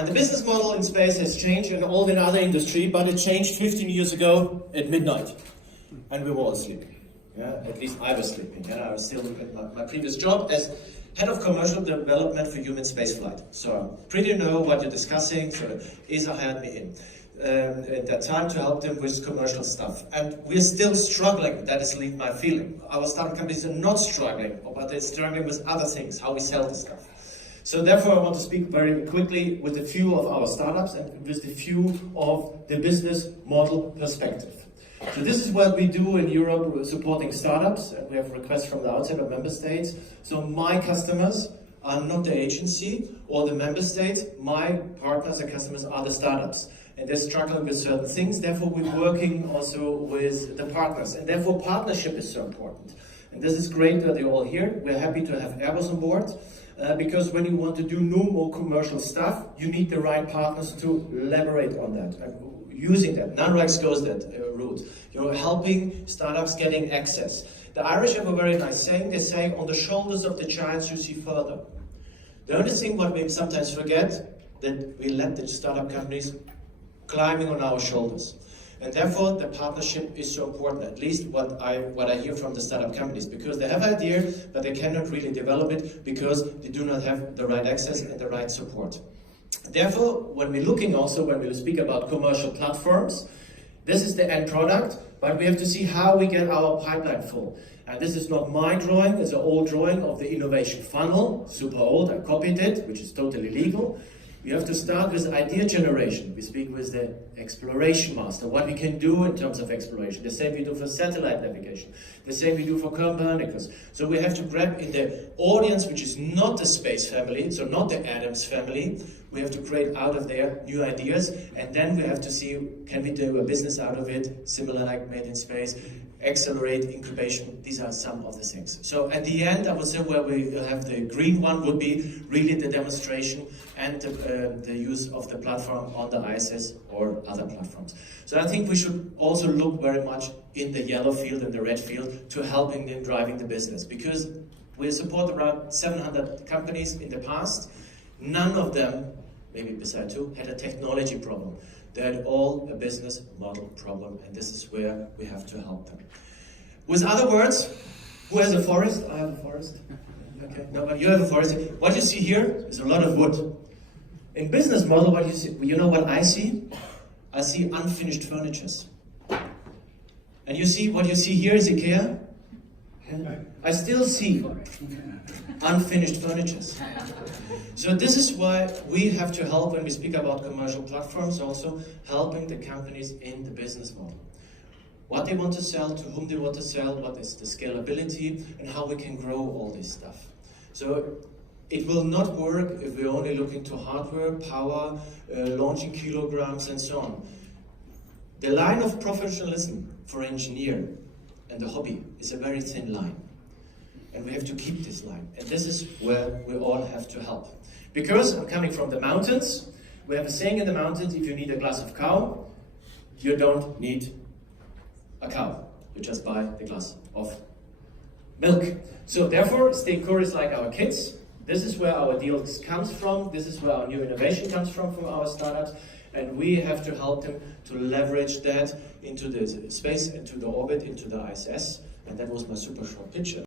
And the business model in space has changed in all the other industry, but it changed 15 years ago at midnight. And we were all sleeping. Yeah? At least I was sleeping. Yeah? I was still in my previous job as head of commercial development for human spaceflight. So I pretty know what you're discussing. So ESA hired me in at that time to help them with commercial stuff. And we're still struggling. That is my feeling. Our startup companies are not struggling, but they're struggling with other things, how we sell the stuff. So therefore, I want to speak very quickly with a few of our startups and with the view of the business model perspective. So this is what we do in Europe, supporting startups, and we have requests from the outside of member states. So my customers are not the agency or the member states. My partners and customers are the startups. And they're struggling with certain things. Therefore, we're working also with the partners. And therefore, partnership is so important. And this is great that you're all here. We're happy to have Airbus on board. Because when you want to do more commercial stuff, you need the right partners to elaborate on that. Using that, NANREX goes that route. You're helping startups getting access. The Irish have a very nice saying. They say, on the shoulders of the giants you see further. The only thing what we sometimes forget, that we let the startup companies climbing on our shoulders. And therefore, the partnership is so important, at least what I hear from the startup companies, because they have an idea, but they cannot really develop it because they do not have the right access and the right support. Therefore, when we're looking also, when we speak about commercial platforms, this is the end product, but we have to see how we get our pipeline full. And this is not my drawing, it's an old drawing of the innovation funnel, super old, I copied it, which is totally legal. We have to start with idea generation. We speak with the exploration master, what we can do in terms of exploration. The same we do for satellite navigation. The same we do for Copernicus. So we have to grab in the audience, which is not the space family, so not the Adams family. We have to create out of there new ideas, and then we have to see, can we do a business out of it, similar like Made in Space, accelerate, incubation. These are some of the things. So at the end, I would say where we have the green one would be really the demonstration and the use of the platform on the ISS or other platforms. So I think we should also look very much in the yellow field and the red field to helping them driving the business, because we support around 700 companies in the past. None of them, maybe beside two, had a technology problem. They had all a business model problem, and this is where we have to help them. With other words, who has a forest? I have a forest. Okay, no, but you have a forest. What you see here is a lot of wood. In business model, what you see, you know what I see? I see unfinished furnitures. And you see, what you see here is IKEA. I still see unfinished furnitures. So this is why we have to help when we speak about commercial platforms, also helping the companies in the business model. What they want to sell, to whom they want to sell, what is the scalability, and how we can grow all this stuff. So it will not work if we're only looking to hardware, power, launching kilograms, and so on. The line of professionalism for engineer and the hobby is a very thin line. And we have to keep this line. And this is where we all have to help. Because I'm coming from the mountains, we have a saying in the mountains, if you need a glass of cow, you don't need a cow. You just buy the glass of milk. So therefore, Staycore is like our kids. This is where our deals comes from. This is where our new innovation comes from our startups. And we have to help them to leverage that into the space, into the orbit, into the ISS. And that was my super short picture.